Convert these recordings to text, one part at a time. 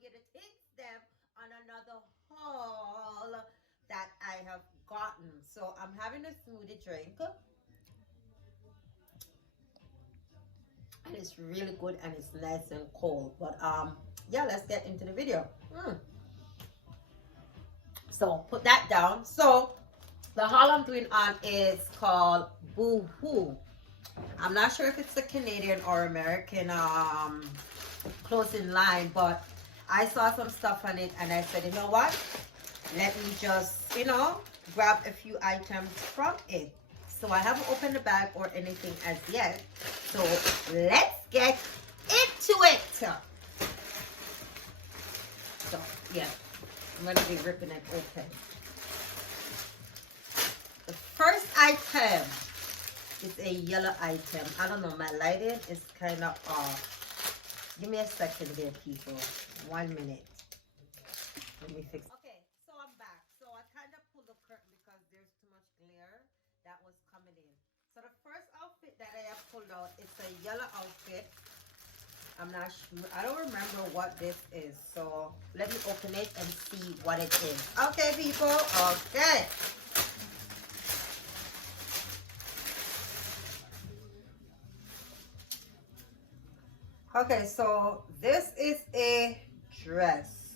get a taste them on another haul that I have gotten. So I'm having a smoothie drink, and it's really good and it's nice and cold. But yeah, let's get into the video. So put that down. So the haul I'm doing on is called Boohoo. I'm not sure if it's a Canadian or American clothing line, but I saw some stuff on it and I said, you know what? Let me just, grab a few items from it. So I haven't opened the bag or anything as yet. So let's get into it. So yeah, I'm going to be ripping it open. The first item is a yellow item. I don't know, my lighting is kind of off. Give me a second there, people. 1 minute. Let me fix it. Okay, so I'm back. So I kind of pulled the curtain because there's too much glare that was coming in. So the first outfit that I have pulled out is a yellow outfit. I'm not sure. I don't remember what this is. So let me open it and see what it is. Okay, people. Okay. Okay, so this is a dress.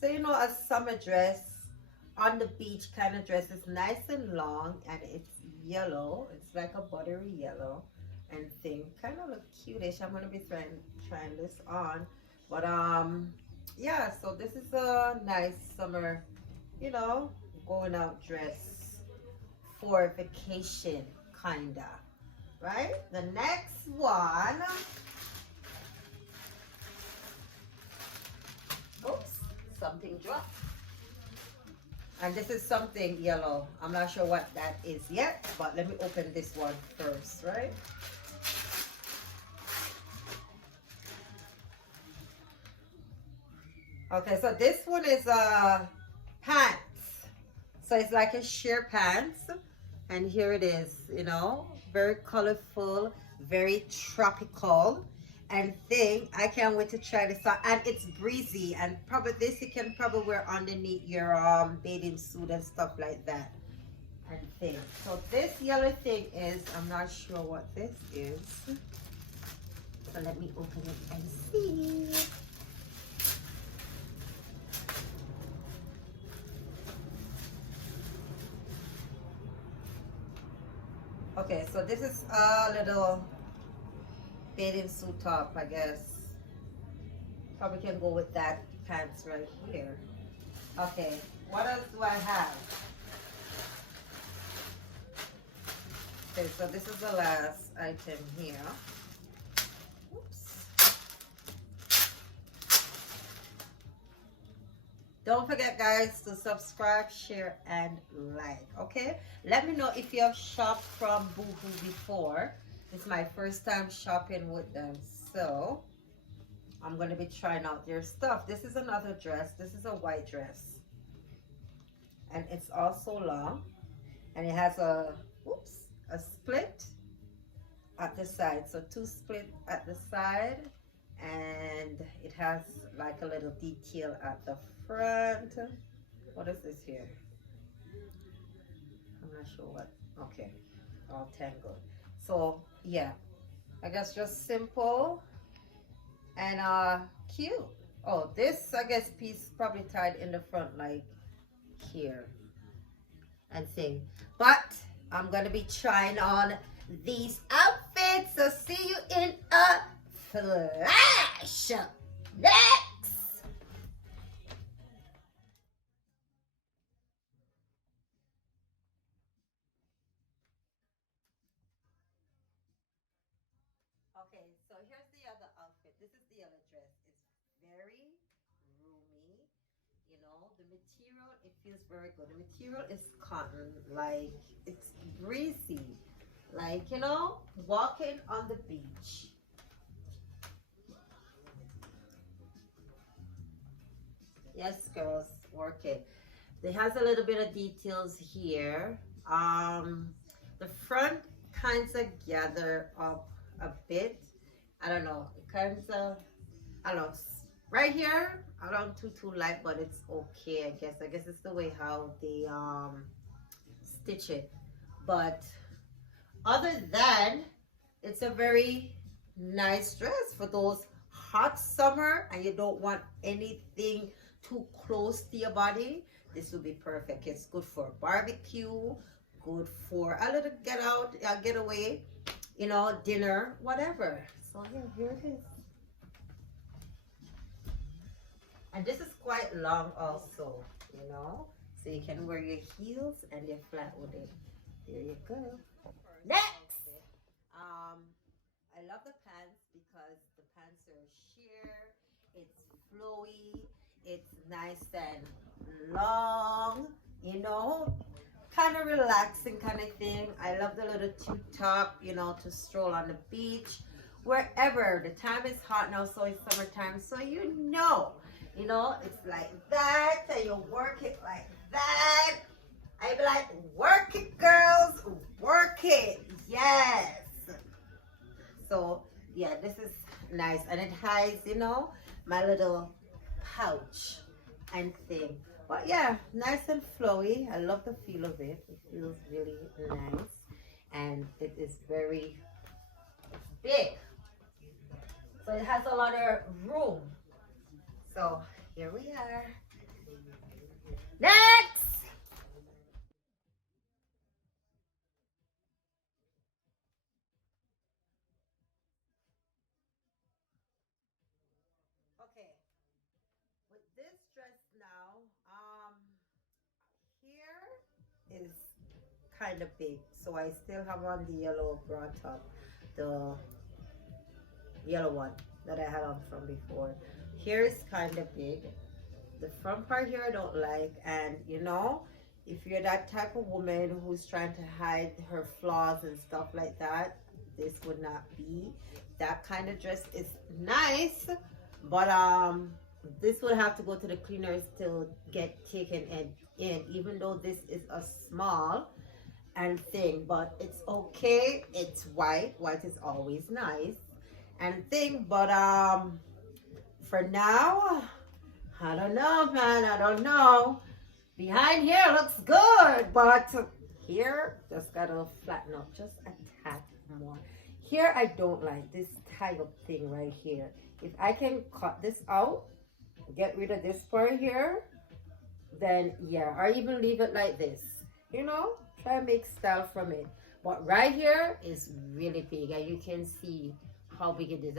So a summer dress on the beach kind of dress. It's nice and long and it's yellow. It's like a buttery yellow and thing. Kind of look cutish. I'm gonna be trying this on. But yeah, so this is a nice summer, going out dress for vacation kinda. Right? The next one. Oops, something dropped. And this is something yellow. I'm not sure what that is yet, but let me open this one first, right? Okay, so this one is pants. So it's like a sheer pants. And here it is, very colorful, very tropical. And thing, I can't wait to try this out. And it's breezy, and probably this you can probably wear underneath your bathing suit and stuff like that. And thing. So this yellow thing is, I'm not sure what this is. So let me open it and see. Okay, so this is a little bathing suit top, I guess. Probably can go with that pants right here. Okay, what else do I have? Okay, so this is the last item here. Oops. Don't forget, guys, to subscribe, share, and like, okay? Let me know if you have shopped from Boohoo before. It's my first time shopping with them, so I'm going to be trying out their stuff. This is another dress. This is a white dress, and it's also long, and it has a split at the side. So 2 split at the side, and it has like a little detail at the front. What is this here? I'm not sure what. Okay, all tangled. So yeah, I guess just simple and cute. Oh, this I guess piece probably tied in the front like here and thing. But I'm gonna be trying on these outfits. So see you in a flash. Next. Okay, so here's the other outfit. This is the other dress. It's very roomy. The material, it feels very good. The material is cotton, like it's breezy. Like, walking on the beach. Yes, girls, work it. It has a little bit of details here. The front kinds of gather up a bit. I don't know. It kinds of, I don't know, Right here, I don't too light, but it's okay, I guess. I guess it's the way how they stitch it. But other than, it's a very nice dress for those hot summer and you don't want anything too close to your body. This would be perfect. It's good for barbecue, good for a little get out, getaway, you know, dinner, whatever. So yeah, here it is. And this is quite long also, you know, so you can wear your heels and your flat with it. There you go. Next, I love the pants because the pants are sheer, it's flowy, it's nice and long, you know, kind of relaxing kind of thing. I love the little tube top, you know, to stroll on the beach, wherever. The time is hot now, so it's summertime, so you know, it's like that, and you work it like that. I be like, work it, girls, work it, yes. So yeah, this is nice, and it has, you know, my little pouch and thing. But yeah, nice and flowy. I love the feel of it. It feels really nice, and it is very big, so it has a lot of room. So here we are. Next. Okay, with this dress now, here is kind of big, so I still have on the yellow bra top, the yellow one that I had on from before. Here is kind of big. The front part here I don't like, and you know, if you're that type of woman who's trying to hide her flaws and stuff like that, this would not be that kind of dress. It's nice, but this would have to go to the cleaners to get taken in, even though this is a small and thing, but it's okay. It's white is always nice and thing, but for now, I don't know, man. I don't know. Behind here looks good, but here just gotta flatten up just a tad more. Here I don't like this type of thing right here. If I can cut this out, get rid of this part here, then yeah, or even leave it like this. You know, try and make style from it. But right here is really big, and you can see how big it is.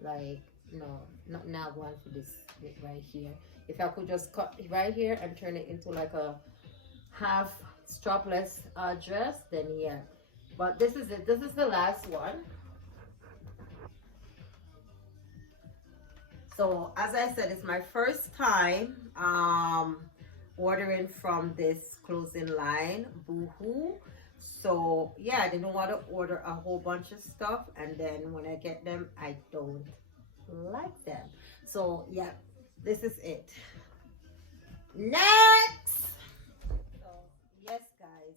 Like no, not now going for this bit right here. If I could just cut it right here and turn it into like a half strapless dress, then yeah. But this is it. This is the last one. So as I said, it's my first time ordering from this clothing line, Boohoo. So yeah, I didn't want to order a whole bunch of stuff, and then when I get them, I don't like them. So yeah, this is it. Next. So yes, guys,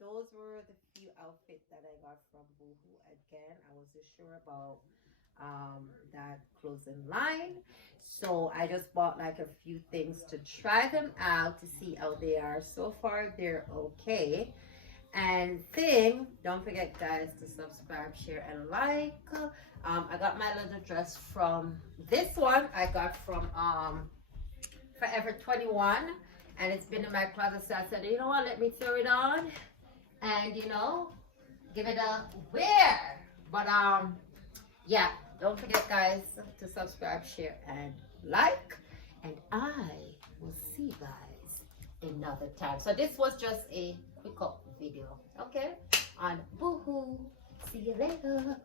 those were the few outfits that I got from Boohoo. Again, I wasn't sure about that clothing line, so I just bought like a few things to try them out to see how they are. So far they're okay. And thing, don't forget guys to subscribe, share, and like. I got my little dress from this one. I got from Forever 21, and it's been in my closet, so I said, you know what, let me throw it on and, you know, give it a wear. But yeah, don't forget guys to subscribe, share, and like, and I will see you guys another time. So this was just a quick up video, okay, on Boohoo. See you later.